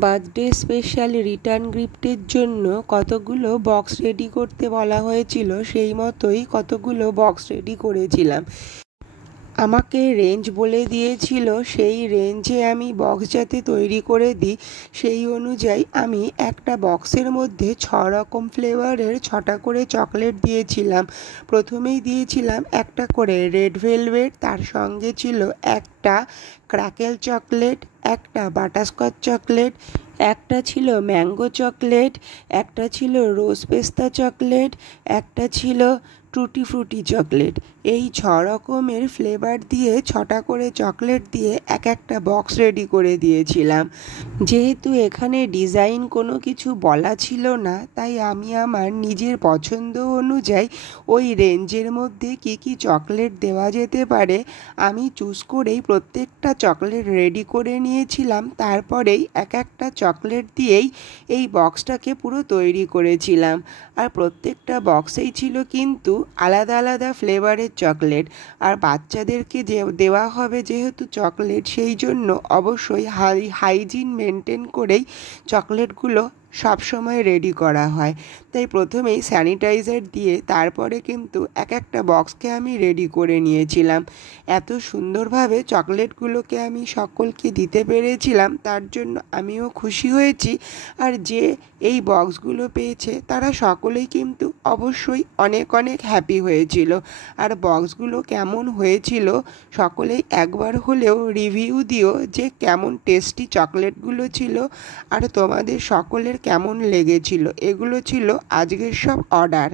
Birthday special return গিফটের জন্য কতগুলো বক্স রেডি করতে বলা হয়েছিল, সেই মতোই কতগুলো বক্স রেডি করেছিলাম। আমাকে রেঞ্জ বলে দিয়েছিল, সেই রেঞ্জে আমি বক্স যাতে তৈরি করে দিই সেই অনুযায়ী আমি একটা বক্সের মধ্যে 6 রকম ফ্লেভারের 6টা করে চকলেট দিয়েছিলাম। প্রথমেই দিয়েছিলাম একটা করে রেড ভেলভেট, তার সঙ্গে ছিল একটা ক্র্যাকেল চকলেট, একটা বাটারস্কচ চকলেট, একটা ছিল ম্যাঙ্গো চকলেট, একটা ছিল রোজ পেস্তা চকলেট, একটা ছিল টুটি ফ্রুটি চকলেট। এই 6 রকমের ফ্লেভার দিয়ে 6টা করে চকলেট দিয়ে একটা বক্স রেডি করে দিয়েছিলাম। যেহেতু এখানে ডিজাইন কোনো কিছু বলা ছিল না, তাই আমি আমার নিজের পছন্দ অনুযায়ী ওই রেঞ্জের মধ্যে কি চকলেট দেওয়া যেতে পারে আমি চুজ করেই প্রত্যেকটা চকলেট রেডি করে নিয়েছিলাম। তারপরেই একটা চকলেট দিয়েই এই বক্সটাকে পুরো তৈরি করেছিলাম। আর প্রত্যেকটা বক্সেই ছিল কিন্তু আলাদা আলাদা ফ্লেভারের চকলেট। আর বাচ্চাদেরকে যে দেওয়া হবে যেহেতু চকলেট, সেই জন্য অবশ্যই হাইজিন মেনটেন করেই চকলেটগুলো সবসময় রেডি করা হয়। তাই প্রথমেই স্যানিটাইজার দিয়ে তারপরে কিন্তু একটা বক্সকে আমি রেডি করে নিয়েছিলাম। এত সুন্দরভাবে চকলেটগুলোকে আমি সকলকে দিতে পেরেছিলাম, তার জন্য আমিও খুশি হয়েছি। আর যে এই বক্সগুলো পেয়েছে তারা সকলেই কিন্তু অবশ্যই অনেক অনেক হ্যাপি হয়েছিল। আর বক্সগুলো কেমন হয়েছিল সকলেই একবার হলেও রিভিউ দিও যে কেমন টেস্টি চকলেটগুলো ছিল আর তোমাদের সকলের কেমন লেগেছিল। এগুলো ছিল আজকের সব অর্ডার।